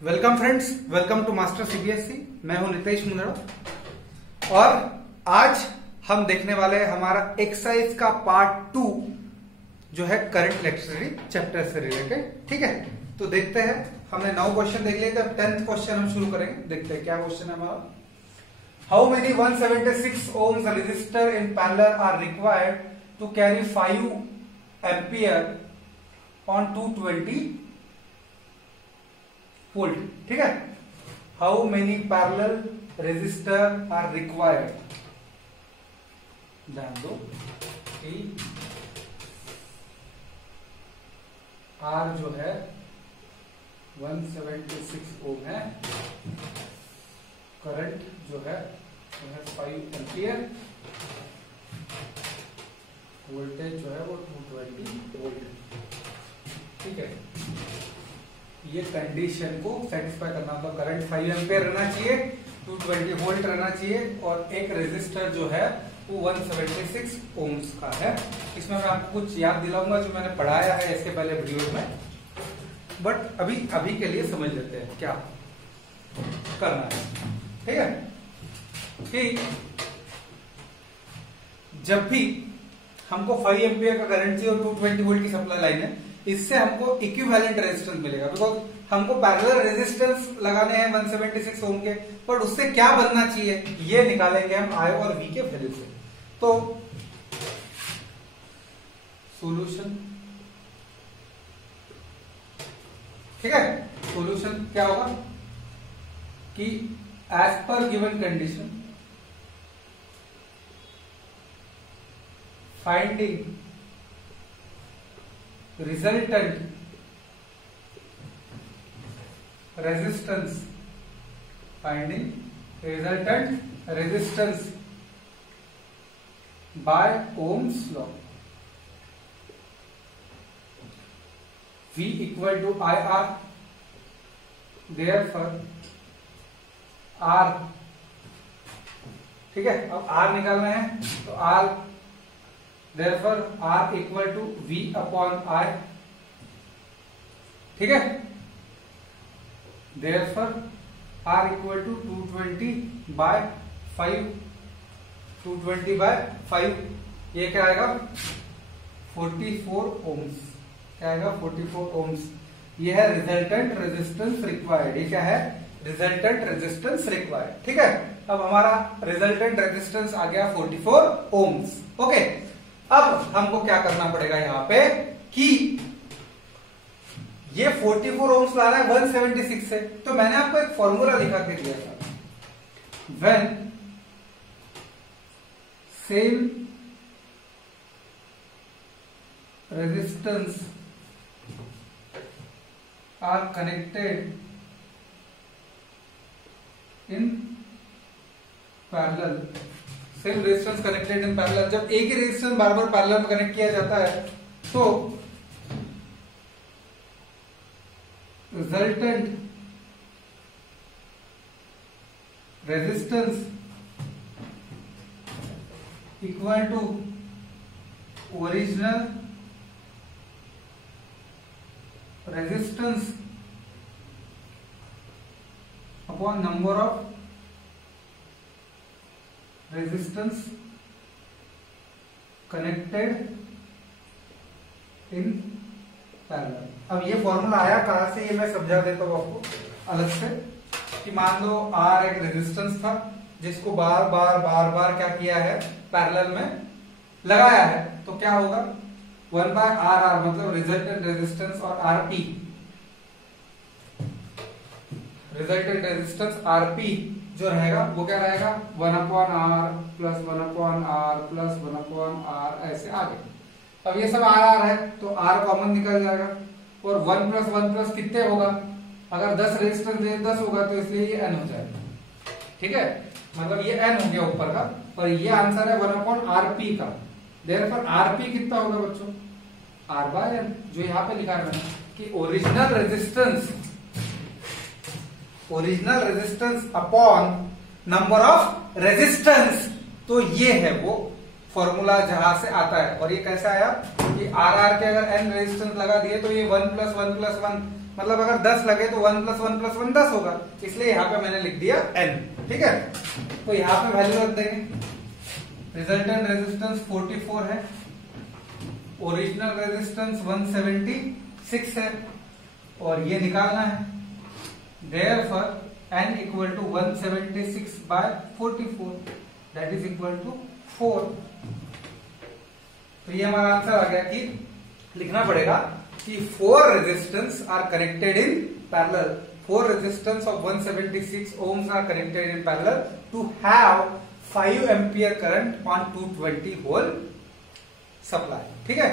Welcome friends, welcome to Master CBSE. मैं हूं नितेश मुंदड़ा और आज हम देखने वाले हैं हमारा एक्सरसाइज का पार्ट 2 जो है करंट इलेक्ट्रिसिटी चैप्टर से रिलेटेड। ठीक है, तो देखते हैं। हमने 9 क्वेश्चन देख लिए थे, अब 10th क्वेश्चन हम शुरू करेंगे। देखते हैं क्या क्वेश्चन है हमारा। How many 176 ohms resistor in parallel are required to carry 5 ampere on 220 volt. ठीक है, how many parallel resistor are required. ध्यान दो कि आर जो है 176 ओम है, करंट जो है 5 एम्पियर, वोल्टेज जो है वो 220 वोल्ट। ठीक है, ये कंडीशन को सेटिस्फाई करना, मतलब करंट 5 एम्पियर रहना चाहिए, 220 वोल्ट रहना चाहिए और एक रेजिस्टर जो है वो 176 ओम्स का है। इसमें मैं आपको कुछ याद दिलाऊंगा जो मैंने पढ़ाया है इसके पहले वीडियो में, बट अभी के लिए समझ लेते हैं क्या करना है। ठीक है, कि जब भी हमको 5 एम्पियर का करंट चाहिए और 220 वोल्ट की सप्लाई लाइन है, इससे हमको इक्विवेलेंट रेजिस्टेंस मिलेगा। बिकॉज हमको पैरेलल रेजिस्टेंस लगाने हैं 176 ओम के, पर उससे क्या बनना चाहिए ये निकालेंगे हम आई और वी के वैल्यू से। तो सॉल्यूशन, ठीक है, सॉल्यूशन क्या होगा कि as per given condition finding resultant resistance, finding resultant resistance by Ohm's law, V equal to IR, therefore R, ठीक है, अब R निकालना है तो R, therefore R equal to V upon I, ठीक है, therefore R equal to 220 by 5, 220 by 5, ये क्या आएगा 44 ओम्स। क्या आएगा 44 ओम्स। ये है रिजल्टेंट रेजिस्टेंस रिक्वायर्ड। ये क्या है रिजल्टेंट रेजिस्टेंस रिक्वायर्ड। ठीक है, अब हमारा रिजल्टेंट रेजिस्टेंस आ गया 44 ओम्स। ओके, अब हमको क्या करना पड़ेगा यहां पे कि ये 44 ओम्स ला रहा है 176 से, तो मैंने आपको एक फॉर्मूला लिखा के दिया था। When same resistance are connected in parallel, same resistance connected in parallel, जब एक ही रेजिस्टेंस बार बार पैरेलल में कनेक्ट किया जाता है तो resultant resistance equal to original resistance upon number of resistance connected in parallel. अब ये फॉर्मूला आया कहां से, ये मैं समझा देता हूं आपको अलग से। कि मान लो R एक रेजिस्टेंस था जिसको बार बार क्या किया है पैरेलल में लगाया है, तो क्या होगा 1/RR, मतलब रिजल्टेंट रेजिस्टेंस, और RP, रिजल्टेंट रेजिस्टेंस RP जो रहेगा वो क्या रहेगा 1/R plus 1/R plus 1/R, ऐसे आगे। अब ये सब R है तो R कॉमन निकल जाएगा और 1 प्लस 1 प्लस कितने होगा, अगर 10 रेजिस्टेंस 10 होगा तो इसलिए ये N हो जाएगा। ठीक है, मतलब ये N हो गया ऊपर का, और ये आंसर है 1/RP का। देयरफॉर RP कितना होगा बच्चों R/N, जो यहाँ पे लिखा है मैंने कि original resistance upon number of resistance. तो ये है वो फॉर्मूला जहां से आता है। और ये कैसे आया कि आर आर के अगर एन रेजिस्टेंस लगा दिए तो ये 1 + 1 + 1 मतलब अगर 10 लगे तो 1 + 1 + 1 10 होगा, इसलिए यहाँ पे मैंने लिख दिया n। ठीक है, तो यहाँ पे वैल्यू रख देंगे। रिजल्टेंट रेजिस्टेंस 44 है, ओरिजिनल रेजिस्टेंस 176 है, और ये निकालना है। Therefore n = 176/44, that is equal to 4। तो ये हमारा आंसर आ गया कि लिखना पड़ेगा कि 4 resistance are connected in parallel, 4 resistance of 176 ohms are connected in parallel to have 5 ampere current on 220 volt supply. ठीक है,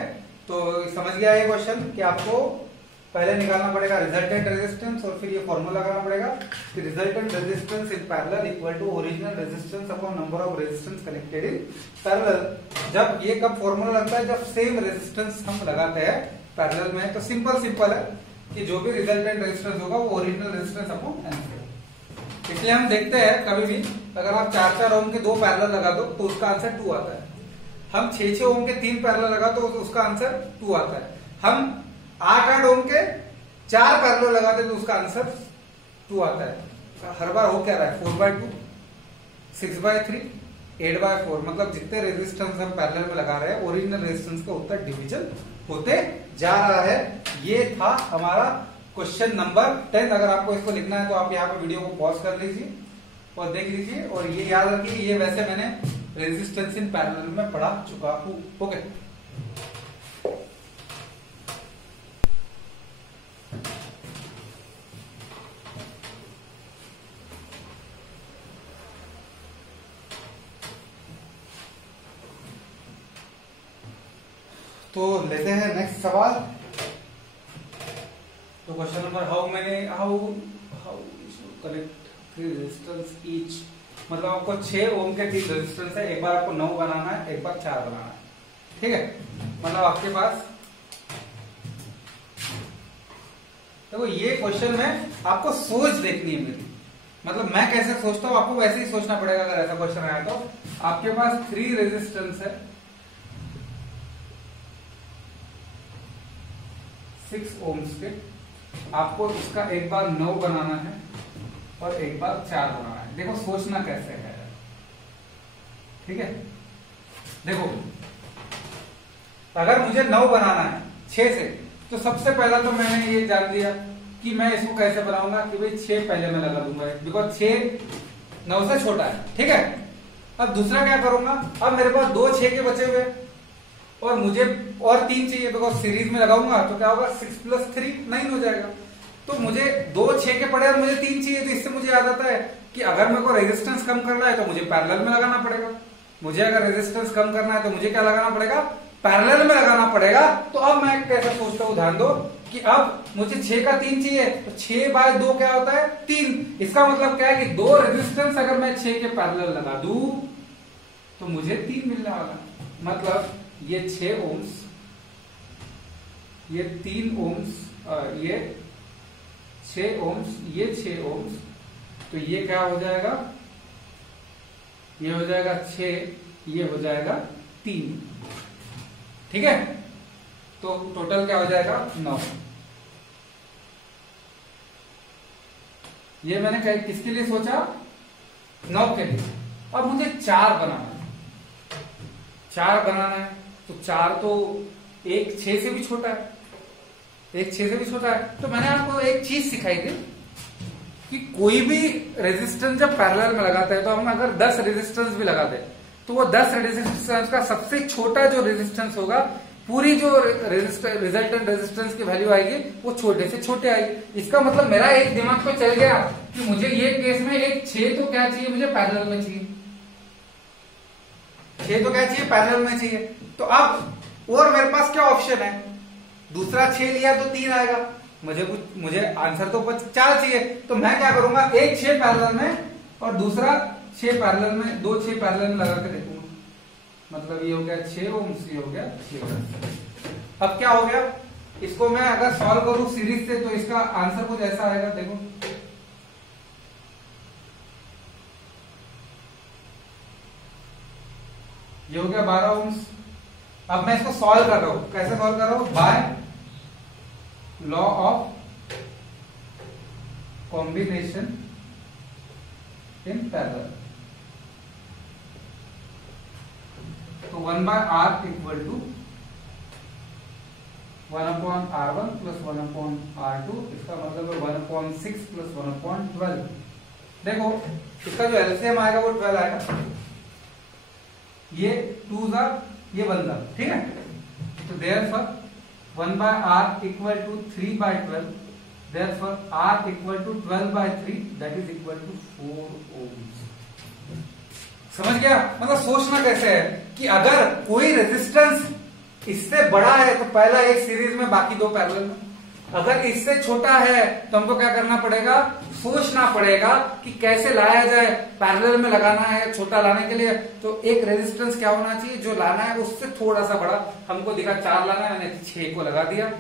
तो समझ गया ये क्वेश्चन कि आपको पहले निकालना पड़ेगा रिजल्टेंट रेजिस्टेंस और फिर ये फॉर्मूला लगाना पड़ेगा कि resultant resistance in parallel equal to original resistance upon number of resistance connected in parallel. जब ये कब फॉर्मूला लगता है, जब सेम रेजिस्टेंस हम लगाते हैं पैरेलल में। तो सिंपल है कि जो भी रिजल्टेंट रेजिस्टेंस होगा वो ओरिजिनल रेजिस्टेंस अपॉन एन होगा। इसलिए हम देखते हैं कभी भी अगर आप 4-4 ओम के 2 पैरेलल लगा दो तो उसका आंसर 2 आता है। हम 6-6 ओम के 3 पैरेलल लगा तो उसका आंसर 2 आता है। हम 8-8 ओम के 4 पैरेलल लगाते तो उसका आंसर 2 आता है। हर बार हो क्या रहा है, 4/2, 6/3, 8/4, मतलब जितने रेजिस्टेंस हम पैरेलल में लगा रहे हैं ओरिजिनल रेजिस्टेंस का उतना डिवीजन होते जा रहा है। ये था हमारा क्वेश्चन नंबर 10। अगर आपको इसको लिखना है तो आप यहाँ पे वीडियो को पॉज कर लीजिए और देख लीजिए, और ये याद रखिए ये वैसे मैंने रेजिस्टेंस इन पैरेलल में पढ़ा चुका हूं। ओके, तो लेते हैं नेक्स्ट सवाल। तो question number how connect 3 resistance each, मतलब आपको 6 ओम के 3 रेजिस्टेंस है, एक बार आपको 9 बनाना है, एक बार 4 बनाना है। ठीक है, मतलब आपके पास देखो ये क्वेश्चन में आपको सोच देखनी है मेरी, मतलब मैं कैसे सोचता हूं आपको वैसे ही सोचना पड़ेगा। अगर ऐसा क्वेश्चन आया तो आपके पास 3 रेजिस्टेंस है 6 ओम्स के, आपको इसका एक बार 9 बनाना है और एक बार 4 बनाना है। देखो सोचना कैसे है, ठीक है। देखो अगर मुझे 9 बनाना है 6 से, तो सबसे पहला तो मैंने ये जान लिया कि मैं इसको कैसे बनाऊंगा कि भाई 6 पहले मैं लगा दूंगा, बिकॉज 6 9 से छोटा है। ठीक है, अब दूसरा क्या करूंगा, अब मेरे पास 2 6 के बचे हुए और मुझे और 3 चाहिए, बिकॉज सीरीज में लगाऊंगा तो क्या होगा 6 + 3 9 हो जाएगा। तो मुझे 2 6 के पड़े और मुझे 3 चाहिए, तो इससे मुझे याद आता है कि अगर मेरे को रेजिस्टेंस कम करना है तो मुझे पैरेलल में लगाना पड़ेगा। मुझे अगर रेजिस्टेंस कम करना है तो मुझे क्या लगाना पड़ेगा, पैरेलल में लगाना पड़ेगा। तो अब मैं कैसे सोचता हूं, ध्यान दो कि अब मुझे 6 का 3 चाहिए, तो 6/2 क्या होता है 3। इसका मतलब क्या है कि 2 रेजिस्टेंस अगर मैं 6 के पैरेलल लगा दूं तो मुझे 3 मिलने वाला, मतलब ये 6 ओम्स, ये 3 ओम्स, ये 6 ओम्स, ये 6 ओम्स, तो ये क्या हो जाएगा, ये हो जाएगा 6, ये हो जाएगा 3। ठीक है, तो टोटल क्या हो जाएगा 9। ये मैंने किसके लिए सोचा, 9 के लिए। अब मुझे 4 बनाना है, 4 बनाना है, तो 4 तो एक 6 से भी छोटा है, एक 6 से भी छोटा है। तो मैंने आपको एक चीज सिखाई थी कि कोई भी रेजिस्टेंस जब पैरेलल में लगाते हैं तो हम अगर 10 रेजिस्टेंस भी लगाते हैं तो वो 10 रेजिस्टेंस का सबसे छोटा जो रेजिस्टेंस होगा, पूरी जो रिजल्टेंट रेजिस्टेंस की वैल्यू आएगी वो छोटे से छोटे आएगी। इसका मतलब मेरा एक दिमाग पे चल गया कि मुझे ये केस में एक 6 तो क्या चाहिए, मुझे पैरेलल में चाहिए, 6 तो क्या चाहिए, पैरेलल में चाहिए। तो अब और मेरे पास क्या ऑप्शन है, दूसरा 6 लिया तो 3 आएगा, मुझे आंसर तो 4 चाहिए। तो मैं क्या करूंगा, एक 6 पैरेलल में और दूसरा 6 पैरेलल में, 2 6 पैरेलल में लगा के देखूंगा, मतलब ये हो गया 6 ओम्स, ये हो गया 6 ओम्स। अब क्या हो गया, इसको मैं अगर सॉल्व करूं सीरीज से तो इसका आंसर कुछ ऐसा आएगा, देखो ये हो गया 12 ओम्स। अब मैं इसको सॉल्व कर रहा हूं, कैसे सॉल्व कर रहा हूं, bye law of combination in parallel. तो 1/r equal to 1/r1 plus 1/r2, इसका मतलब है 1/6 प्लस 1/12। देखो इसका जो एलसीएम आएगा वो 12 आएगा, ये 2 ज़ा ये 1 ज़ा, ठीक है। तो therefore 1/r equal to 3/12, therefore r equal to 12/3, that is equal to 4 ohms। समझ गया? मतलब सोचना कैसे है कि अगर कोई रेजिस्टेंस इससे बड़ा है तो पहला एक सीरीज में, बाकी दो पैरेलल में। अगर इससे छोटा है तो हमको क्या करना पड़ेगा, सोचना पड़ेगा कि कैसे लाया जाए, पैरेलल में लगाना है। छोटा लाने के लिए तो एक रेजिस्टेंस क्या होना चाहिए, जो लाना है उससे थोड़ा सा बड़ा। हमको दिखा 4 लाना है, मैंने 6 को लगा दिया,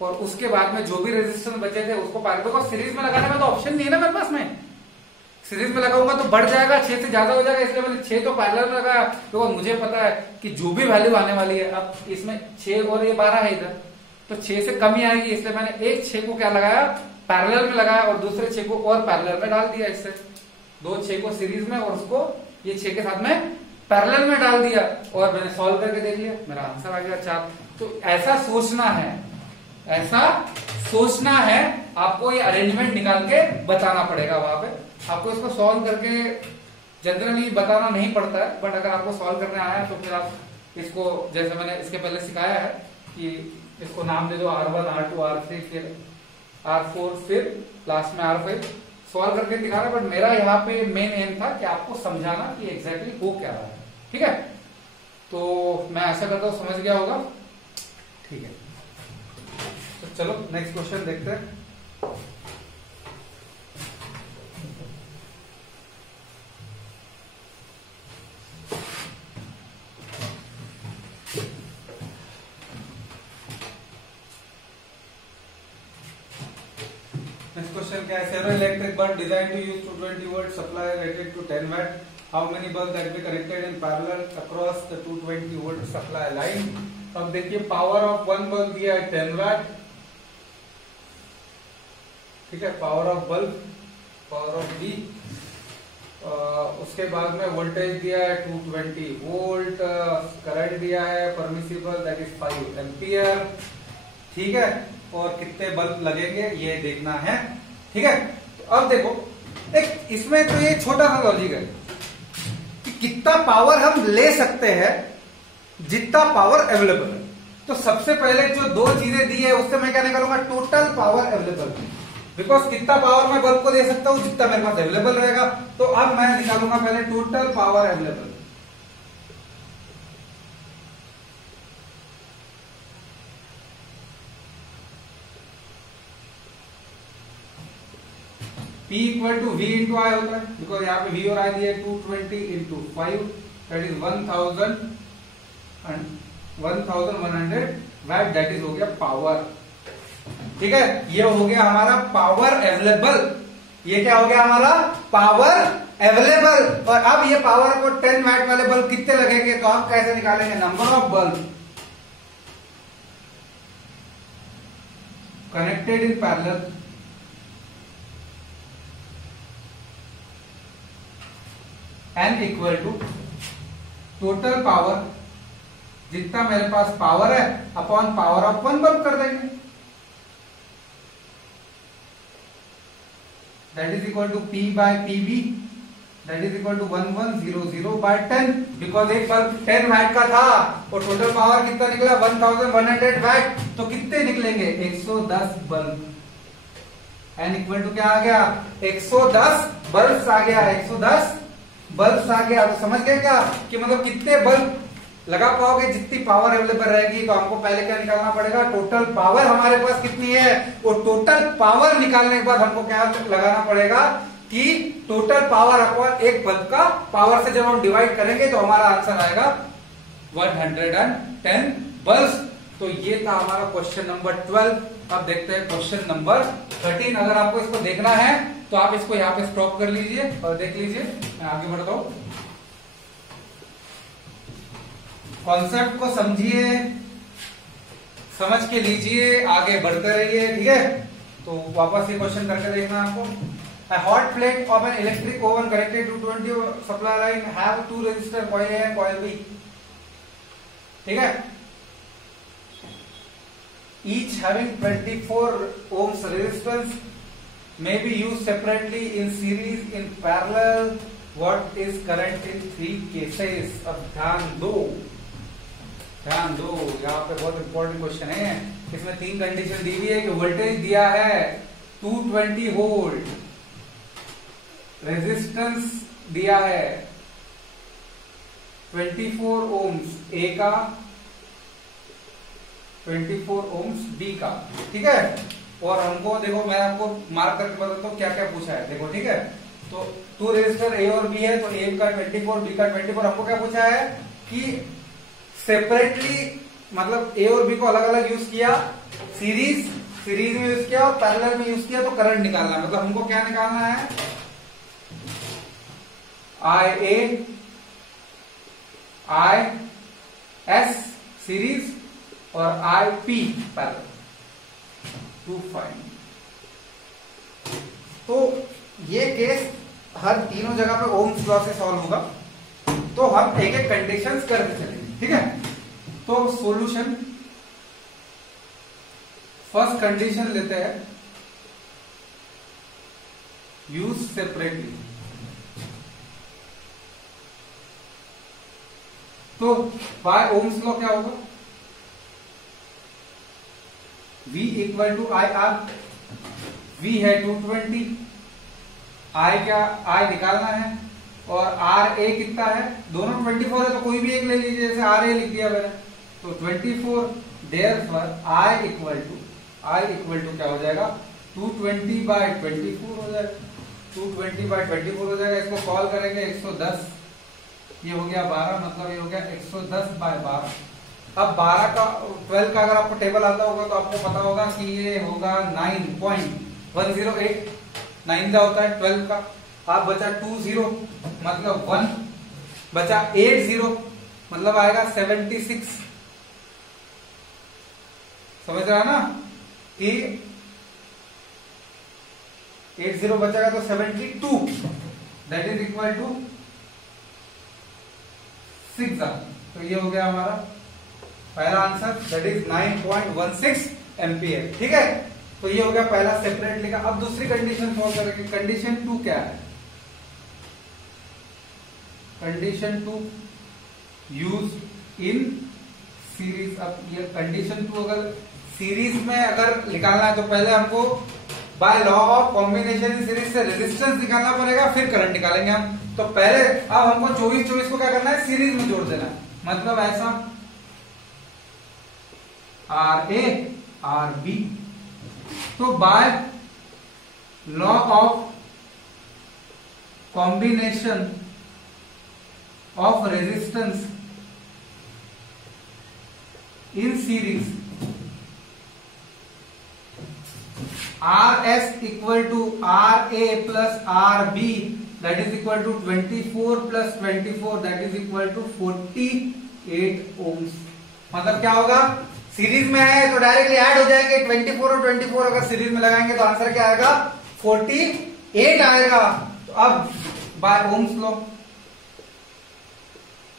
और उसके बाद में जो भी रेजिस्टेंस बचे थे उसको पैरेलल को सीरीज में लगाने का तो ऑप्शन नहीं है ना मेरे पास में। सीरीज में लगाऊंगा तो बढ़ जाएगा, 6 से ज्यादा हो जाएगा, इसलिए मैंने 6 तो पैरेलल में लगाया। तो मुझे पता है कि जो भी वैल्यू आने वाली है, अब इसमें 6 और ये 12 है इधर, तो 6 से कम ही आएगी, इसलिए मैंने एक 6 को क्या लगाया, पैरेलल में लगाया, और दूसरे 6 को और पैरेलल में डाल दिया। इससे 2 6 को सीरीज में और उसको ये 6 के साथ में पैरेलल में डाल दिया, और मैंने सॉल्व करके देख लिया, मेरा आंसर आ गया 4। तो ऐसा सोचना है, ऐसा सोचना है, आपको ये अरेंजमेंट निकाल के बताना पड़ेगा वहां पे। आपको इसको सॉल्व करके जनरली बताना नहीं पड़ता है, बट अगर आपको सॉल्व करने आया तो फिर आप इसको, जैसे मैंने इसके पहले सिखाया है कि इसको नाम दे दो R1 R2 R3 फिर R4 फिर लास्ट में R5, सॉल्व करके दिखाना। बट मेरा यहाँ पे मेन एम था कि आपको समझाना कि एग्जैक्टली हो क्या रहा है, ठीक है। तो मैं ऐसा करता हूँ समझ गया होगा, ठीक है। तो चलो नेक्स्ट क्वेश्चन देखते हैं। Next question क्या है? Several electric bulb designed to use 220 volt supply rated to 10 watt. How many bulbs that be connected in parallel across the 220 volt supply line? अब देखिए पावर ऑफ वन बल्ब दिया है 10 watt, ठीक है। Power of bulb, power of B, उसके बाद में voltage दिया है 220 वोल्ट, करंट दिया है परमिसिबल दैट इज 5 एम्पियर, ठीक है। और कितने बल्ब लगेंगे ये देखना है, ठीक है। तो अब देखो एक इसमें तो ये छोटा सा लॉजिक है कि कितना पावर हम ले सकते हैं, जितना पावर अवेलेबल है। तो सबसे पहले जो 2 चीजें दी है उससे मैं क्या निकालूंगा, टोटल पावर अवेलेबल, बिकॉज कितना पावर मैं बल्ब को दे सकता हूं जितना मेरे पास अवेलेबल रहेगा। तो अब मैं निकालूंगा पहले total power available. P equal to V into I होता है, बिकॉज यहाँ पे वी और आई दिया 220 into 5 that is 1100 watt, that is हो गया पावर, ठीक है। ये हो गया हमारा पावर अवेलेबल, ये क्या हो गया हमारा पावर अवेलेबल। और अब ये पावर को 10 वैट वाले बल्ब कितने लगेंगे, तो आप कैसे निकालेंगे, number of bulb connected in parallel n equal to total power, जितना मेरे पास पावर है upon power of one bulb कर देंगे, that is equal to P by PB, that is equal to 1100 by 10, because एक बल्ब 10 वैट का था और टोटल पावर कितना निकला 1100 वैट, तो कितने निकलेंगे 110 बल्ब। n इक्वल टू क्या आ गया 110 बल्ब्स आ गया, 110 बल्ब्स आ गया। तो समझ गए क्या कि मतलब कितने बल्ब लगा पाओगे, जितनी पावर अवेलेबल रहेगी। तो हमको पहले क्या निकालना पड़ेगा, टोटल पावर हमारे पास कितनी है, और टोटल पावर निकालने के बाद हमको क्या लगाना पड़ेगा कि टोटल पावर अपॉन एक बल्ब का पावर से जब हम डिवाइड करेंगे तो हमारा आंसर आएगा 110 बल्ब्स। तो ये था हमारा क्वेश्चन नंबर 12। अब देखते हैं क्वेश्चन नंबर 13। अगर आपको इसको देखना है तो आप इसको यहाँ पे स्टॉप कर लीजिए और देख लीजिए, मैं आगे बढ़ता हूं। कॉन्सेप्ट को समझिए, समझ के लीजिए, आगे बढ़ते रहिए, ठीक है। तो वापस ये क्वेश्चन करके देखना आपको। A hot plate of an electric oven connected to 20 supply line have two resistor coil A and coil B. ठीक है, each having 24 ohms resistance may be used separately in series in parallel. What is current in three cases? अब ध्यान दो, यहाँ पे बहुत important question है। इसमें तीन कंडीशन दी हुई है कि वोल्टेज दिया है 220 वोल्ट, रेजिस्टेंस दिया है 24 ओम्स ए का, 24 ओम्स बी का। ठीक है, और हमको देखो मैं आपको मार्क करके बताता हूँ क्या क्या पूछा है। देखो ठीक है, तो 2 रेजिस्टर ए और बी है, तो ए का 24 बी का 24। हमको क्या पूछा है कि सेपरेटली, मतलब ए और बी को अलग अलग यूज किया, सीरीज में यूज किया और पैरेलल में यूज किया, तो करंट निकालना है। मतलब हमको क्या निकालना है, आई ए आई एस सीरीज और I P parallel to find. तो ये केस हर तीनों जगह पे ओम्स लॉ से सॉल्व होगा, तो हम एक एक कंडीशंस करते चलेंगे। ठीक है, तो सॉल्यूशन, फर्स्ट कंडीशन लेते हैं, यूज सेपरेटली। तो बाय ओम्स लॉ क्या होगा, V equal to I R. V है 220, I क्या, I निकालना है, और आर ए कितना है, दोनों 24 है, तो कोई भी एक ले लीजिए, जैसे आर ए लिख दिया मैंने, तो 24। देयरफॉर I इक्वल टू क्या हो जाएगा, 220/24 हो जाएगा, 220/24 हो जाएगा। इसको कॉल करेंगे 110, ये हो गया 12, मतलब ये हो गया 110/12। अब 12 का अगर आपको टेबल आता होगा तो आपको पता होगा कि ये होगा 9.108, 9 का होता है 12 का। आप बचा 20, मतलब 1 बचा, 80 मतलब आएगा 76। समझ रहा है ना कि 80 बचेगा तो 72, दैट इज इक्वल टू 6। तो ये हो गया हमारा पहला आंसर, दैट इज 9.16 एम्पियर। ठीक है, तो ये हो गया पहला सेपरेटली का। अब दूसरी कंडीशन सॉल्व करेंगे। कंडीशन 2 क्या है, कंडीशन 2 यूज इन सीरीज। अब ये कंडीशन 2 अगर सीरीज में अगर निकालना है तो पहले हमको bye law of combination in series से रेजिस्टेंस निकालना पड़ेगा, फिर करंट निकालेंगे हम। तो पहले अब हमको 24 को क्या करना है, सीरीज में जोड़ देना है। मतलब ऐसा आर ए आर बी। तो by law of combination of resistance in series, R S equal to R A plus R B, that is equal to 24 plus 24, that is equal to 48 ohms. मतलब क्या होगा, series में है तो directly add हो जाएंगे, 24 और 24 अगर सीरीज में लगाएंगे तो आंसर क्या आएगा, 48 आएगा। तो अब by ohms law,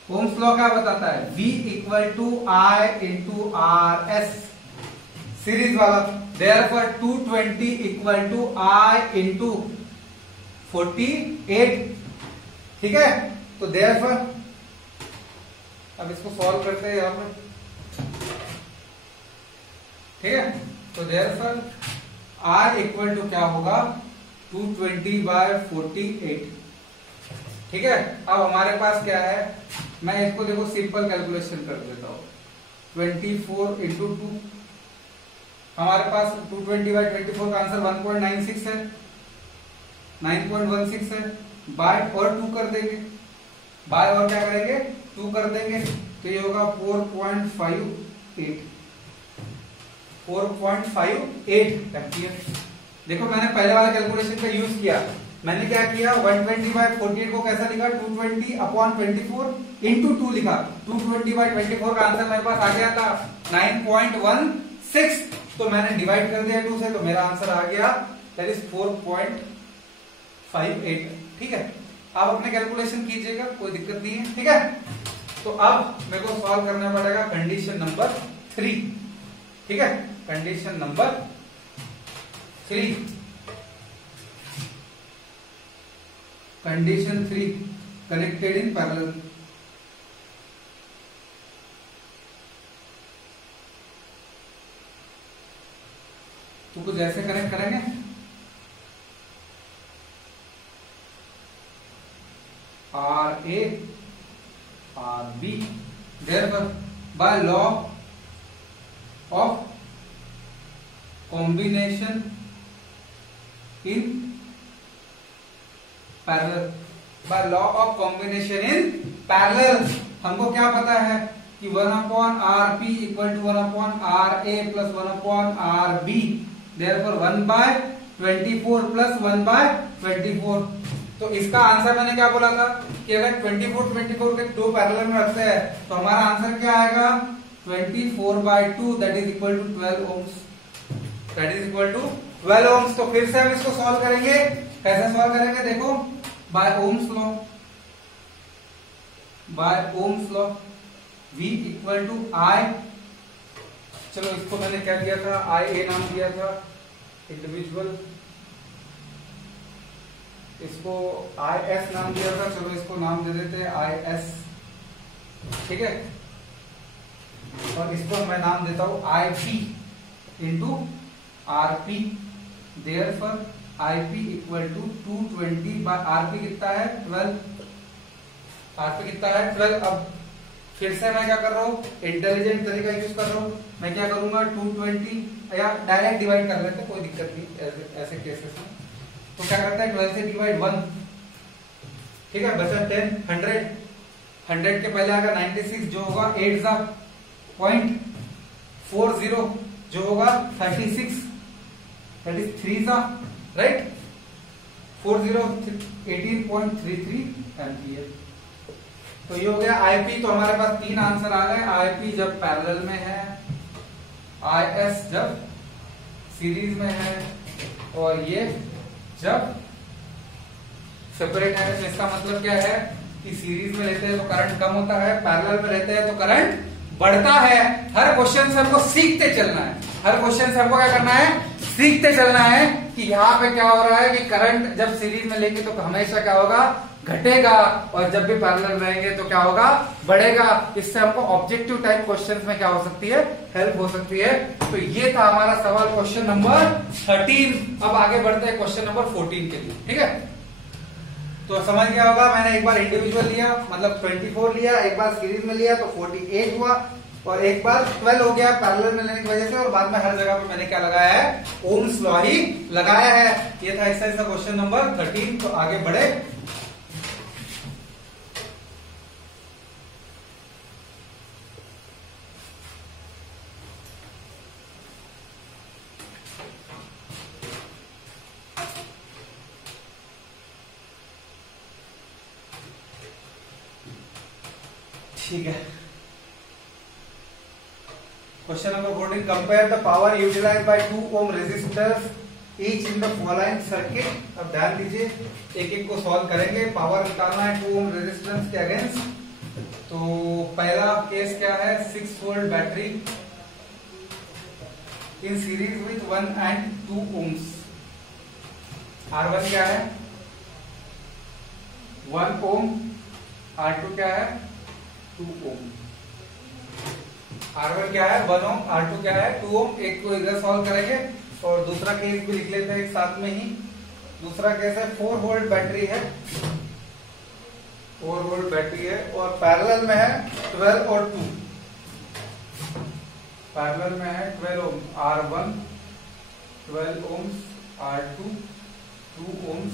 Ohm's law क्या बताता है, V equal to I into R S, series वाला। Therefore 220 equal to I into 48। ठीक है, तो देयरफॉर अब इसको सॉल्व करते हैं यहां पर। ठीक है, तो देयरफॉर R इक्वल टू क्या होगा, 220/48। ठीक है, अब हमारे पास क्या है, मैं इसको देखो सिंपल कैलकुलेशन कर देता हूं। 24 इंटू 2, हमारे पास 220/24 का आंसर 1.96 है, 9.16 है। बाय और 2 कर देंगे, बाय और क्या करेंगे, 2 कर देंगे, तो ये होगा 4.58 एम्पियर। देखो मैंने पहले वाले कैलकुलेशन का यूज किया, मैंने क्या किया, 120/48 को कैसा लिखा, 220/24 इंटू 2 लिखा। 220/24 का आंसर मेरे पास आ गया था 9.16 तो मैंने डिवाइड कर दिया 2 से, तो मेरा आंसर आ गया दैट इज 4.58। ठीक है, आप अपने कैलकुलेशन कीजिएगा, कोई दिक्कत नहीं है। ठीक है, तो अब मेरे को सॉल्व करना पड़ेगा कंडीशन नंबर 3। ठीक है, condition number 3, condition 3 connected in parallel. तो कुछ ऐसे कनेक्ट करेंगे, RA RB, therefore by law of combination in parallel, by law of combination in parallel हमको क्या पता है कि 1/RP equal to 1/RA plus 1/RB, therefore 1/24 plus 1/24। तो इसका आंसर मैंने क्या बोला था कि अगर 24 के दो पैरेलल में रखते हैं तो हमारा आंसर क्या आएगा 24/2 that is equal to 12 ohms, that is equal to 12 ohms। तो फिर से हम इसको सॉल्व करेंगे। कैसे सॉल्व करेंगे, देखो by ohms law, by ohms law V equal to I, चलो इसको मैंने क्या दिया था, IA नाम दिया था इंडिविजुअल, इसको IS नाम दिया था, चलो इसको नाम दे देते हैं IS। ठीक है, और इसको मैं नाम देता हूं IP into RP, therefore IP equal to 220 by RP कितना है 12, RP कितना है 12। अब फिर से मैं क्या कर रहा हूँ, इंटेलिजेंट तरीका यूज कर रहा हूँ। मैं क्या करूंगा 220 या डायरेक्ट डिवाइड कर लेते हैं, कोई दिक्कत नहीं ऐसे केसेस में। तो क्या करता है 12 से डिवाइड 1, ठीक है, बचा 10, 100 के पहले आएगा 96 जो होगा 8 ज़ा 0.40 जो होगा 36 दैट इज 3 ज़ा राइट 40 18.33 एम्पियर। तो ये हो गया IP। तो हमारे पास 3 आंसर आ गए। IP जब पैरेलल में है, IS जब सीरीज में है, और ये जब सेपरेट है। तो इसका मतलब क्या है कि सीरीज में लेते हैं तो करंट कम होता है, पैरेलल में रहते हैं तो करंट बढ़ता है। हर क्वेश्चन से हमको सीखते चलना है, हर क्वेश्चन से हमको क्या करना है, सीखते चलना है कि यहाँ पे क्या हो रहा है कि करंट जब सीरीज में लेंगे तो हमेशा क्या होगा, घटेगा, और जब भी पैरेलल रहेंगे तो क्या होगा, बढ़ेगा। इससे हमको ऑब्जेक्टिव टाइप क्वेश्चंस में क्या हो सकती है, हेल्प हो सकती है। तो ये था हमारा सवाल क्वेश्चन नंबर 13। अब आगे बढ़ते हैं क्वेश्चन नंबर 14 के लिए। ठीक है, तो समझ गया होगा, मैंने एक बार इंडिविजुअल लिया मतलब 24 लिया, एक बार सीरीज में लिया तो 48 हुआ, और एक बार 12 हो गया पैरेलल में लेने की वजह से, और बाद में हर जगह पे मैंने क्या लगाया है, ओम्स लॉ ही लगाया है। ये था इसका क्वेश्चन नंबर 13। तो आगे बढ़े। ठीक है, question number 14, compare the power utilised by 2 ohm resistors each in the following circuit. अब ध्यान दीजिए, एक एक को सॉल्व करेंगे। पावर निकालना है 2 ओम रेजिस्टेंस के अगेंस्ट। तो पहला केस क्या है, 6 volt battery in series with 1 and 2 ohms। R1 क्या है 1 ohm, R2 क्या है 2 ohm। R1 क्या है 1 ohm, R2 क्या है 2 ohm। एक को इधर सॉल्व करेंगे और दूसरा केस भी लिख लेते हैं एक साथ में ही। दूसरा केस है 4 वोल्ट बैटरी है, 4 वोल्ट बैटरी है और पैरेलल में है 12 और 2। पैरेलल में है 12 ohm, R1 12 ohms, R2 2 ohms,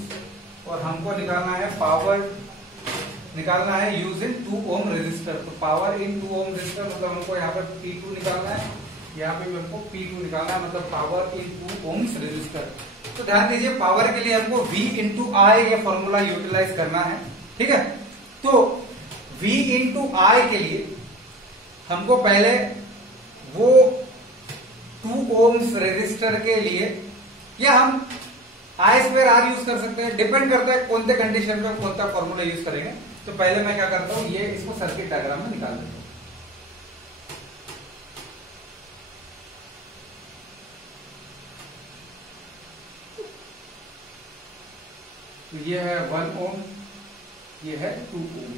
और हमको निकालना है पावर, निकालना है यूजिंग 2 ohm रेजिस्टर। तो पावर इन 2 ohm रेजिस्टर मतलब हमको यहाँ पे P2 निकालना है, यहाँ पे हमको P2 निकालना है, मतलब पावर इन 2 ohms रेजिस्टर। तो ध्यान दीजिए, पावर के लिए हमको V इंटू I ये फॉर्मूला यूटिलाइज करना है। ठीक है, तो V इंटू I के लिए हमको पहले वो 2 ओम्स रेजिस्टर के लिए, या हम आई स्क्वायर आर यूज कर सकते हैं, डिपेंड करता है कौन से कंडीशन पे कौन सा फॉर्मूला यूज करेंगे। तो पहले मैं क्या करता हूं, ये इसको सर्किट डायग्राम में निकाल देता हूं। तो ये है 1 ओम, ये है 2 ओम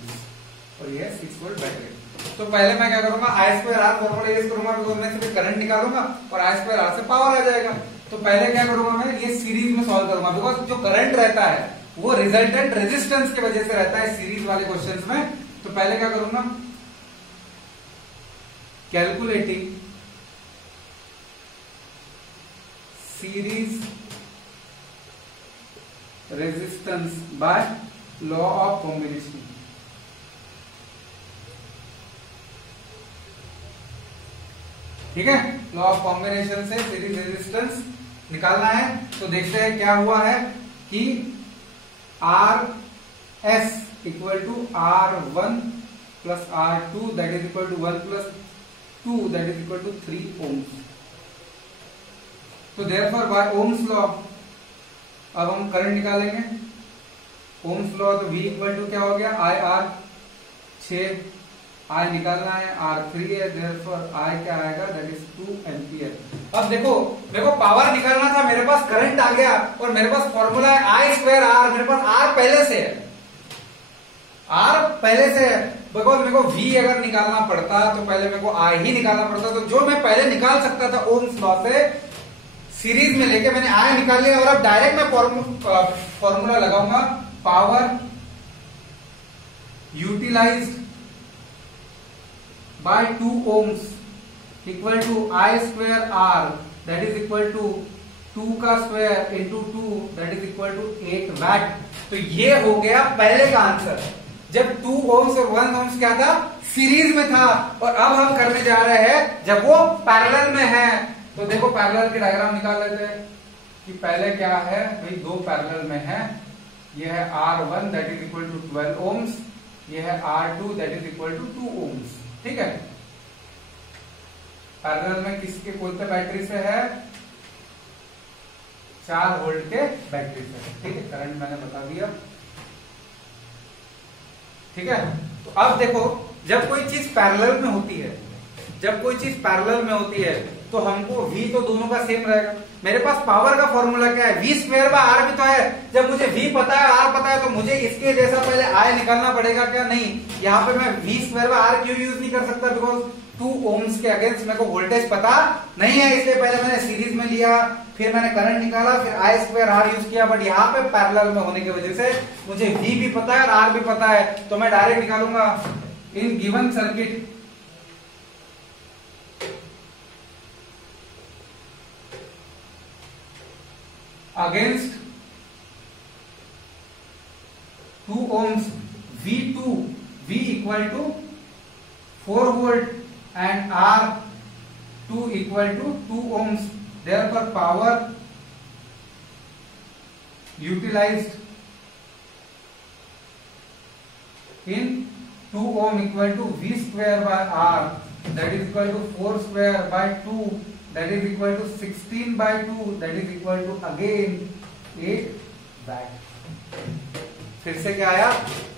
और ये है 6 वोल्ट बैटरी। तो पहले मैं क्या करूंगा, आई स्क्वायर आर फॉर्मूला यूज करूंगा, तो मैं सिर्फ करंट निकालूंगा और आई स्क्वायर आर से पावर आ जाएगा। तो पहले क्या करूंगा, मैं ये सीरीज में सॉल्व करूंगा, बिकॉज जो करंट रहता है वो रिजल्टेंट रेजिस्टेंस की वजह से रहता है सीरीज वाले क्वेश्चंस में। तो पहले क्या करूंगा, calculating series resistance by law of combination. ठीक है, लॉ ऑफ कॉम्बिनेशन से सीरीज रेजिस्टेंस निकालना है। तो देखते हैं क्या हुआ है कि R S equal to R1 plus R2 that is equal to 1 plus 2 that is equal to 3 ohms. तो देयरफॉर बाय ओम्स लॉ अब हम करंट निकालेंगे। ओम्स लॉ तो V इक्वल टू क्या हो गया, आई आर, 6 आई निकालना है, R3 है, देयरफॉर आई क्या आएगा, दैट इज 2 एम्पियर। अब देखो मेरे को पावर निकालना था, मेरे पास करंट आ गया और मेरे पास फॉर्मूला है आई स्क्वायर आर, मेरे पास आर पहले से है, आर पहले से है। बिकॉज मेरे को V अगर निकालना पड़ता तो पहले मेरे को आई ही निकालना पड़ता, तो जो मैं पहले निकाल सकता था ओम्स लॉ से सीरीज में लेके मैंने आई निकाल लिया। और अब डायरेक्ट मैं फॉर्मूला लगाऊंगा, power utilised by 2 ohms equal to I square R that is equal to 2 का square into 2 that is equal to 8 watt। तो ये हो गया पहले का आंसर, जब 2 ohms और 1 ohms क्या था, सीरीज में था। और अब हम करने जा रहे हैं जब वो पैरेलल में है। तो देखो पैरेलल की डायग्राम निकाल लेते हैं कि पहले क्या है भाई, दो पैरेलल में है, ये है R1 that is equal to 12 ohms, ये है R2 that is equal to 2 ohms। ठीक है, पैरेलल में किसके कौन से बैटरी से है, 4 वोल्ट के बैटरी से है। ठीक है, करंट मैंने बता दिया। ठीक है, तो अब देखो जब कोई चीज पैरेलल में होती है, जब कोई चीज पैरेलल में होती है तो हमको V तो दोनों का सेम रहेगा। मेरे पास पावर का फॉर्मूला क्या है, V स्क्वायर बाय R भी तो है। जब मुझे V पता है, R पता है, तो मुझे इसके जैसा पहले I निकालना पड़ेगा क्या, नहीं। यहाँ पे मैं V स्क्वायर बाय R क्यों यूज नहीं कर सकता, बिकॉज 2 ओम्स के अगेंस्ट मेरे को वोल्टेज पता नहीं है, इसलिए पहले मैंने सीरीज में लिया, फिर मैंने करंट निकाला, फिर I स्क्वायर R यूज किया। बट यहाँ पे पैरेलल में होने की वजह से मुझे V भी पता है और R भी पता है, तो मैं डायरेक्ट निकालूंगा in given circuit against 2 ohms V2 V equal to 4 volt and R2 equal to 2 ohms, therefore power utilized in 2 ohm equal to V square by R that is equal to 4 square by 2 that is equal to 16 by 2 that is equal to again 8 watt। फिर से क्या आया,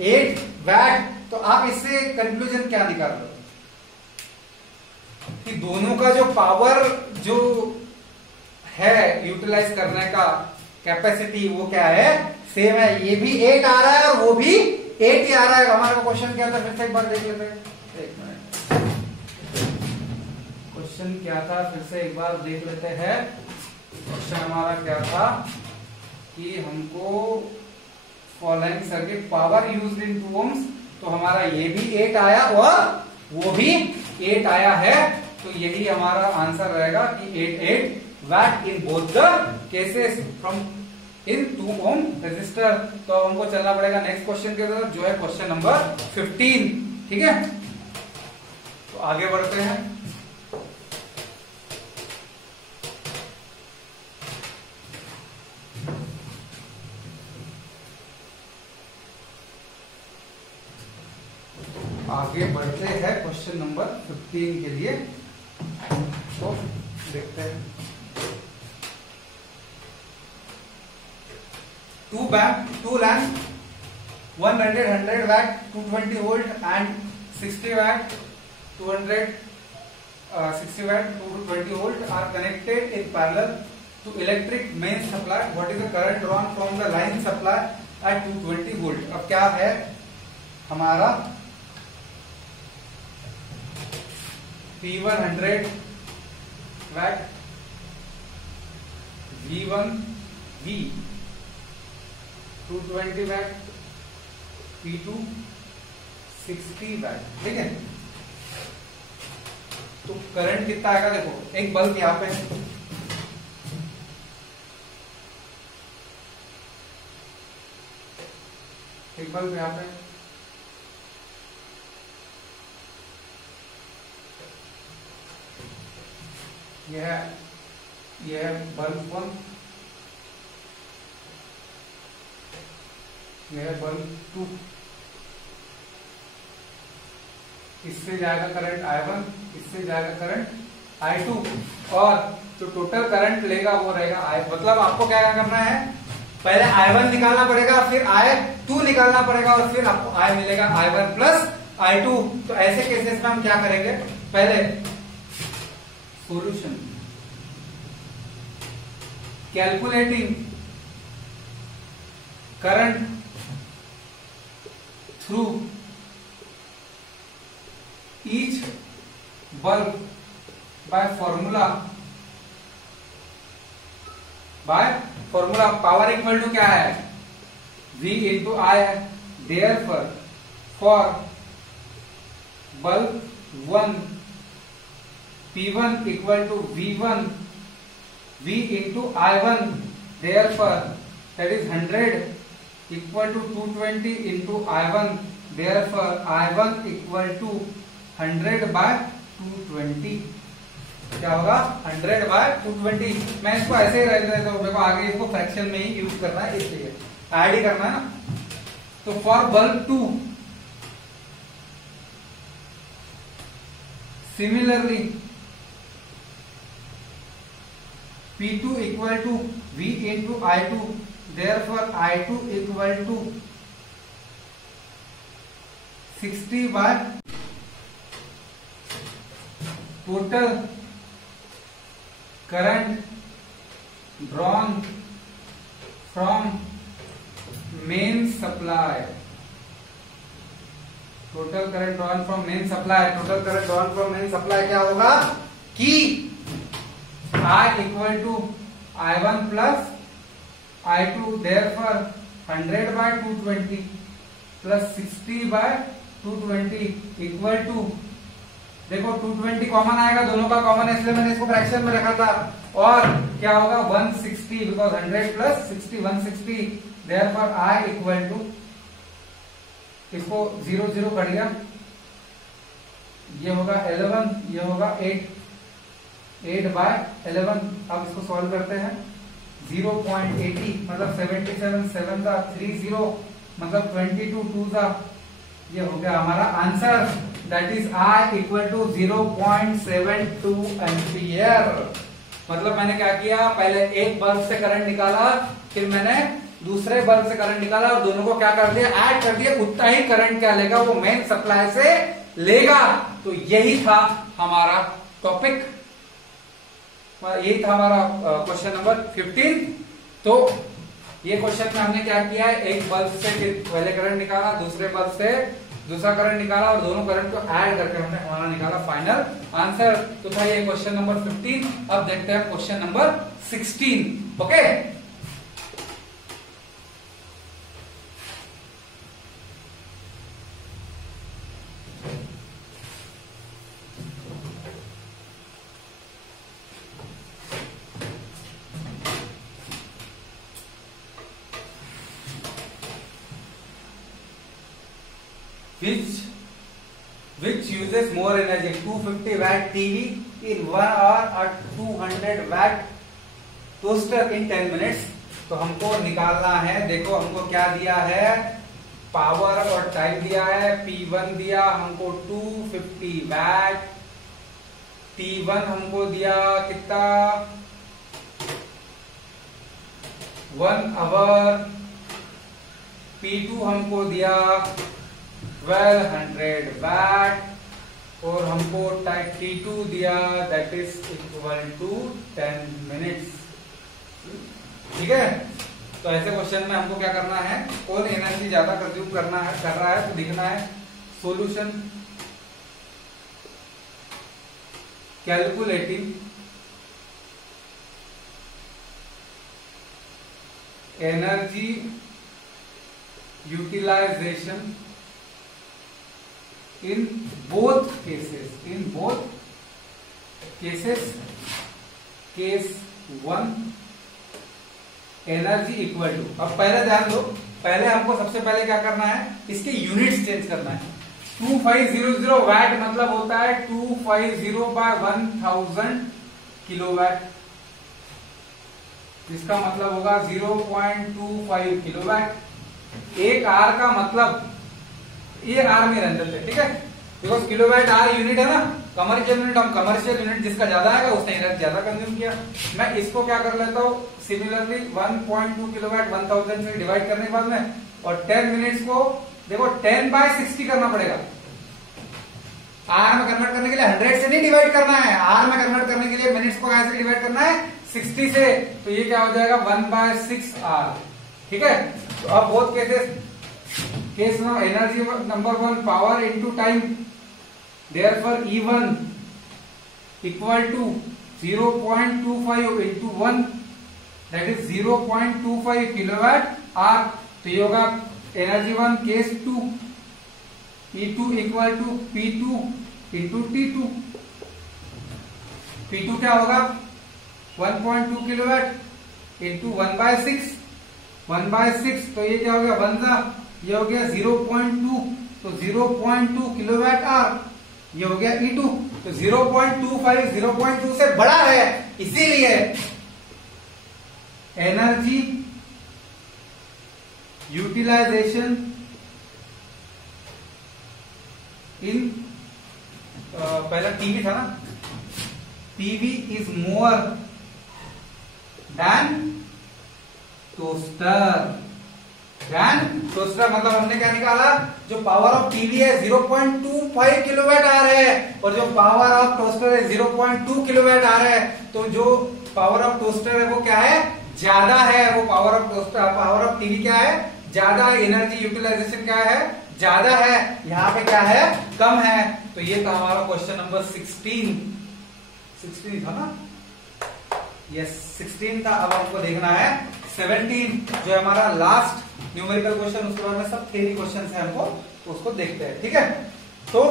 8 watt। तो आप इससे conclusion क्या निकाल रहे हो कि दोनों का जो पावर जो है यूटिलाइज करने का कैपेसिटी वो क्या है, सेम है। ये भी 8 आ रहा है और वो भी 8 ही आ रहा है। हमारा क्वेश्चन क्या था, फिर से एक बार देख लेते हैं। एक मिनट, क्वेश्चन क्या था, फिर से एक बार देख लेते हैं। क्वेश्चन हमारा क्या था कि हमको following circuit power used in 2 ohms, तो हमारा ये भी 8 आया और वो भी 8 आया है। तो यही हमारा आंसर रहेगा कि 8 watt in both the cases from in 2 ohm resistor. तो हमको चलना पड़ेगा नेक्स्ट क्वेश्चन के तरफ, जो है क्वेश्चन नंबर 15। ठीक है, तो आगे बढ़ते हैं। आगे बढ़ते हैं क्वेश्चन नंबर 15 के लिए, तो देखते हैं। two lamp 100 watt 220 volt and 60 watt 260 watt 220 volt are connected in parallel to electric main supply. What is the current drawn from the line supply at 220 volt? अब क्या है हमारा P1 100 watt, V1 V 220 watt, P2 60 watt. ठीक है, तो current कितना आएगा? देखो एक बल्ब यहाँ पे एक बल्ब यहाँ पे यह बल्ब 1, यह बल्ब 2, इससे जाएगा करंट I1, इससे जाएगा करंट I2 और जो टोटल करंट लेगा वो रहेगा मतलब आपको क्या करना है, पहले I1 निकालना पड़ेगा, फिर I2 निकालना पड़ेगा और फिर आपको I मिलेगा I1 प्लस I2। तो ऐसे केसेस में हम क्या करेंगे, पहले solution calculating current through each bulb by formula power equal to क्या है, V इंटू आई है। Therefore for bulb 1 P1 equal to V1 V into I1, therefore that is 100 equal to 220 into I1, therefore I1 equal to 100 by 220। क्या होगा, 100 by 220। मैं इसको ऐसे ही रख देता हूं, मेरे को आगे इसको फ्रैक्शन में ही यूज करना है, इसलिए ऐड ही करना है ना। तो for bulb 2 similarly P2 equal to V into I2, therefore I2 equal to 60 by total current drawn from main supply. Total current drawn from main supply, total current drawn from main supply क्या होगा कि I equal to I1 plus I2, therefore 100 by 220 plus 60 by 220 equal to, देखो 220 common आएगा, दोनों का common है इसलिए मैंने इसको फ्रैक्शन में रखा था, और क्या होगा 160 because 100 plus 60 160, therefore I equal to, इसको 0 0 कट गया, ये होगा 11, ये होगा 8 बाय 11। अब इसको सॉल्व करते हैं, 0.80 मतलब 77 7 था 30 मतलब 22 2 था, ये हो गया हमारा answer, that is I equal to 0.72 ampere. मतलब मैंने क्या किया, पहले एक बल्ब से करंट निकाला, फिर मैंने दूसरे बल्ब से करंट निकाला और दोनों को क्या कर दिया, ऐड कर दिया, उतना ही करंट क्या लेगा, वो मेन सप्लाई से लेगा। तो यही था हमारा टॉपिक, यही था हमारा क्वेश्चन नंबर 15। तो ये क्वेश्चन में हमने क्या किया है, एक बल्ब से फिर पहले करंट निकाला, दूसरे बल्ब से दूसरा करंट निकाला और दोनों करंट को ऐड करके हमने हमारा निकाला फाइनल आंसर। तो था ये क्वेश्चन नंबर 15। अब देखते हैं question number 16। Okay, which uses more energy, 250 watt TV in 1 hour or 200 watt toaster in 10 minutes। तो हमको निकालना है, देखो हमको क्या दिया है, पावर और टाइम दिया है, P1 दिया हमको 250 watt, T1 हमको दिया कितना 1 hour P2 हमको दिया 1200 वैट और हमको T2 दिया that is equal to 10 minutes. ठीक है, तो ऐसे क्वेश्चन में हमको क्या करना है, कौन एनर्जी ज्यादा कंज्यूम कर रहा है तो लिखना है solution calculating energy utilization in both cases case 1 energy equal to. अब पहले ध्यान दो, पहले हमको सबसे पहले क्या करना है, इसके यूनिट्स चेंज करना है। 2500 वैट मतलब होता है 250 बाय 1000 किलोवाट, जिसका मतलब होगा 0.25 किलोवाट। एक आर का मतलब ये आर में रन देते, ठीक है, बिकॉज किलोवाट आर यूनिट है ना, कमर्शियल यूनिट। हम कमर्शियल यूनिट जिसका ज्यादा आएगा उसने एनर्जी ज्यादा कंज्यूम किया। मैं इसको क्या कर लेता हूँ सिमिलरली 1.2 किलोवाट 1000 से डिवाइड करने के बाद में, और 10 मिनट्स को देखो 10 बाय 60 करना पड़ेगा। आर में कन्वर्ट करने के लिए 100 से नहीं डिवाइड करना है, आर में कन्वर्ट करने के लिए मिनट्स को कैसे डिवाइड करना है 60 से, तो ये क्या हो जाएगा 1/6 आर। ठीक है, तो अब बोथ केस में energy number 1 power into time, therefore E1 equal to 0.25 into 1 that is 0.25 kilowatt hour. तो ये होगा energy 1 case 2, E2 equal to P2 into T2। P2 क्या होगा 1.2 किलोवाट इंटू 1/6, तो ये क्या हो गया 1 ये हो गया 0.2, तो 0.2 किलोवाट आर, ये हो गया E2। तो 0.25 0.2 से बड़ा है, इसीलिए एनर्जी यूटिलाइजेशन इन पहला टीवी था ना, TV is more than toaster. मतलब हमने क्या निकाला, जो पावर ऑफ टीवी है 0.25 किलोवाट आ रहा है और जो पावर ऑफ टोस्टर है 0.2 किलोवाट आ रहा है। तो जो पावर ऑफ टोस्टर है वो क्या है, ज्यादा है। वो पावर ऑफ टीवी क्या है, ज्यादा। एनर्जी यूटिलाइजेशन क्या है, ज्यादा है। यहाँ पे क्या है, कम है। तो ये था हमारा क्वेश्चन नंबर 16 था ना, यस 16 था। अब हमको देखना है 17 जो हमारा लास्ट न्यूमेरिकल क्वेश्चन, उसके बाद में सब थ्योरी क्वेश्चन है हमको, तो उसको देखते हैं। ठीक है, तो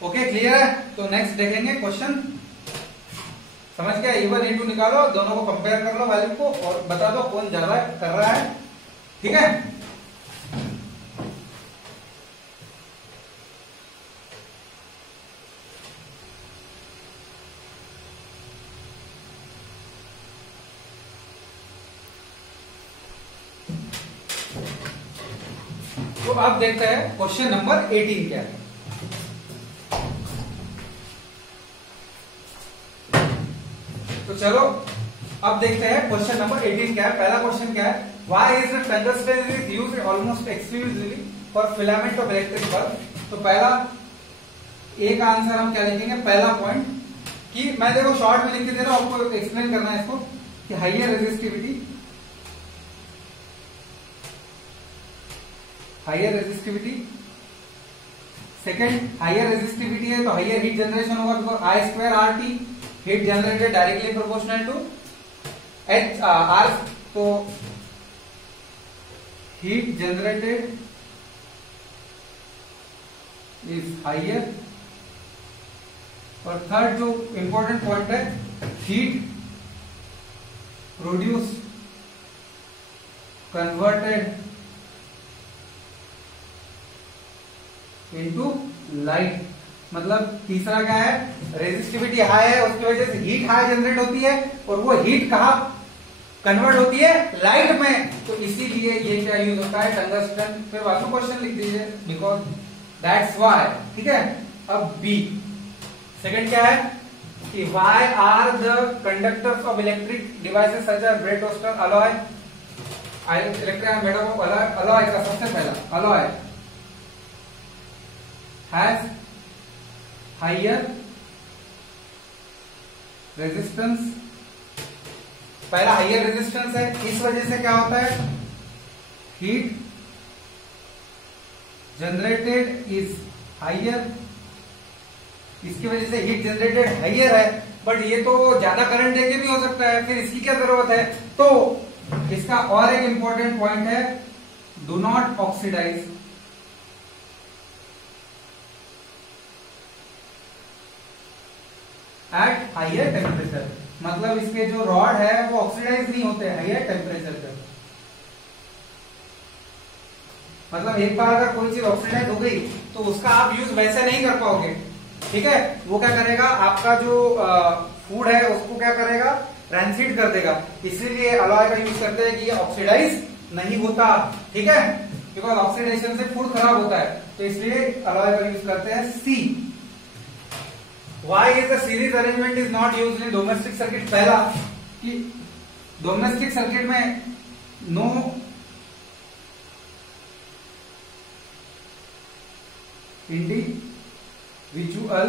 ओके क्लियर है। तो नेक्स्ट देखेंगे क्वेश्चन, समझ गया। E1 E2 निकालो, दोनों को कंपेयर कर लो वैल्यू को और बता दो कौन ज्यादा कर रहा है। ठीक है, तो अब देखते हैं क्वेश्चन नंबर 18 क्या है। तो चलो अब देखते हैं क्वेश्चन नंबर 18 क्या है। पहला क्वेश्चन क्या है, why is the tungsten is used almost exclusively for filament of electric bulb. तो पहला एक आंसर हम क्या लिखेंगे, पहला पॉइंट कि मैं देखो शॉर्ट में लिख के दे रहा हूं, आपको एक्सप्लेन करना है इसको कि higher resistivity second higher resistivity है तो हाइयर हीट जनरेशन होगा, because I2 RT heat generated directly proportional to H R। तो हीट जनरेटेड इज हाइयर। और थर्ड जो इंपॉर्टेंट पॉइंट है, heat produce converted into light. मतलब तीसरा क्या है, रेजिस्टिविटी हाई है, उसकी वजह से हीट हाई जनरेट होती है और वो हीट कहाँ कन्वर्ट होती है, लाइट में। तो इसीलिए ये क्या यूज होता है, टंगस्टन। फिर वापस क्वेश्चन लिख दीजिए, बिकॉज दैट्स व्हाई। ठीक है, अब बी सेकंड क्या है कि why are the conductors of electric devices such as bread toaster alloy electron made of alloy का सबसे पहला अलॉय हैज हायर रेजिस्टेंस, पहला हायर रेजिस्टेंस है, इस वजह से क्या होता है, हीट जनरेटेड इज हायर, इसकी वजह से हीट जनरेटेड हायर है, बट ये तो ज्यादा करंट देके भी हो सकता है, फिर इसकी क्या जरूरत है। तो इसका और एक इंपॉर्टेंट पॉइंट है, do not oxidize, at higher temperature, मतलब इसके जो रॉड है वो ऑक्सीडाइज नहीं होते हायर टेम्परेचर पे। मतलब एक बार अगर कोई चीज ऑक्सीडाइज हो गई तो उसका आप यूज वैसे नहीं कर पाओगे, ठीक है। वो क्या करेगा, आपका जो फूड है उसको क्या करेगा, रैंसिड कर देगा। इसीलिए अलॉय का यूज करते हैं कि ये ऑक्सीडाइज नहीं होता, ठीक है, बिकॉज ऑक्सीडेशन से फूड खराब होता है, तो इसलिए अलॉय का यूज करते हैं। See why is the series arrangement is not use in domestic circuit. पहला कि डोमेस्टिक सर्किट में no individual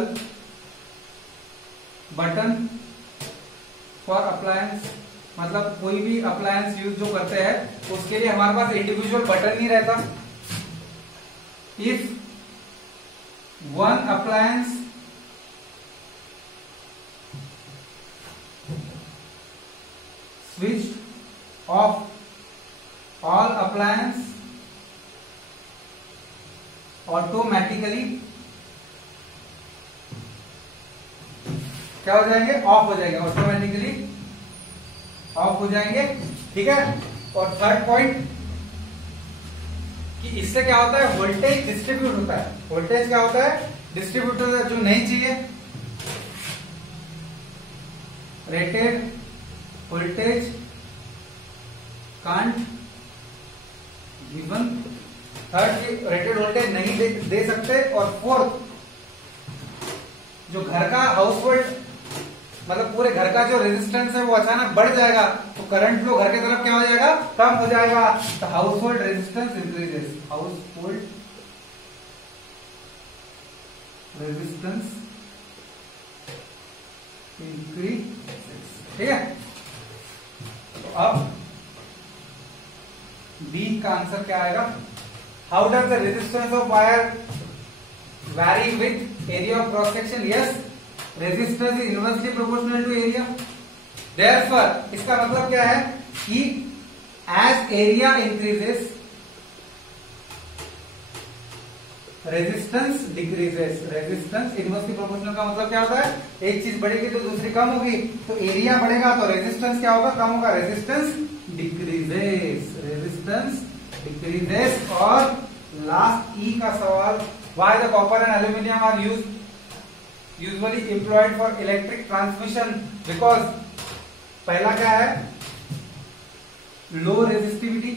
button for appliance, मतलब कोई भी अप्लायंस यूज जो करते हैं उसके लिए हमारे पास इंडिविजुअल बटन नहीं रहता। If one appliance switched off all appliance automatically क्या हो जाएंगे, ऑफ हो जाएंगे, ऑटोमेटिकली ऑफ हो जाएंगे, ठीक है। और थर्ड पॉइंट कि इससे क्या होता है, वोल्टेज डिस्ट्रीब्यूट होता है। वोल्टेज क्या होता है, डिस्ट्रीब्यूट होता है, जो नहीं चाहिए, rated voltage can't given. Third, rated voltage नहीं दे सकते। और फोर्थ, जो घर का हाउस होल्ड मतलब पूरे घर का जो रेजिस्टेंस है वो अचानक बढ़ जाएगा तो करंट फ्लो घर की तरफ क्या हो जाएगा, कम हो जाएगा। तो household resistance increases, household resistance increases, ठीक है। तो अब बी का आंसर क्या आएगा, how does the resistance of wire vary with area of cross section. Yes, resistance is inversely proportional to area. Therefore इसका मतलब क्या है कि as area increases resistance decreases. Resistance inversely proportional का मतलब क्या होता है, एक चीज बढ़ेगी तो दूसरी कम होगी, तो एरिया बढ़ेगा तो रेजिस्टेंस क्या होगा, कम होगा, रेजिस्टेंस डिक्रीजेस, रेजिस्टेंस डिक्रीजेस। और लास्ट ई का सवाल, why the copper and aluminium are usually employed for electric transmission. Because पहला क्या है, लो रेजिस्टिविटी,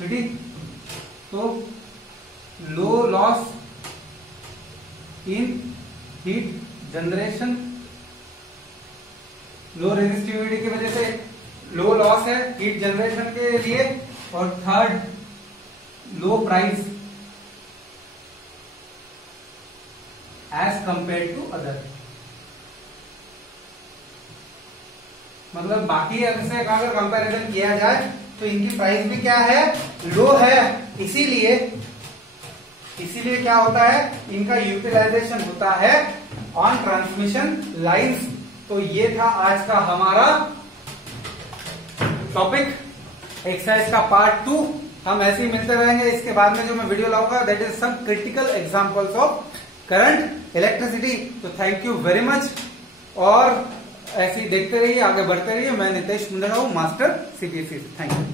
ठीक, तो low loss in heat generation, low resistivity की वजह से लो लॉस है हीट जनरेशन के लिए। और third, low price as compare to other, मतलब बाकी से अगर कंपैरिजन किया जाए तो इनकी प्राइस भी क्या है, लो है। इसीलिए क्या होता है, इनका यूटिलाइजेशन होता है ऑन ट्रांसमिशन लाइंस। तो ये था आज का हमारा टॉपिक, एक्सरसाइज का पार्ट 2। हम ऐसे ही मिलते रहेंगे। इसके बाद में जो मैं वीडियो लाऊंगा that is some critical examples of current electricity. तो थैंक यू वेरी मच, और ऐसे ही देखते रहिए, आगे बढ़ते रहिए। मैं नितेश मुंडा हूं, मास्टर CPSE। Thank you.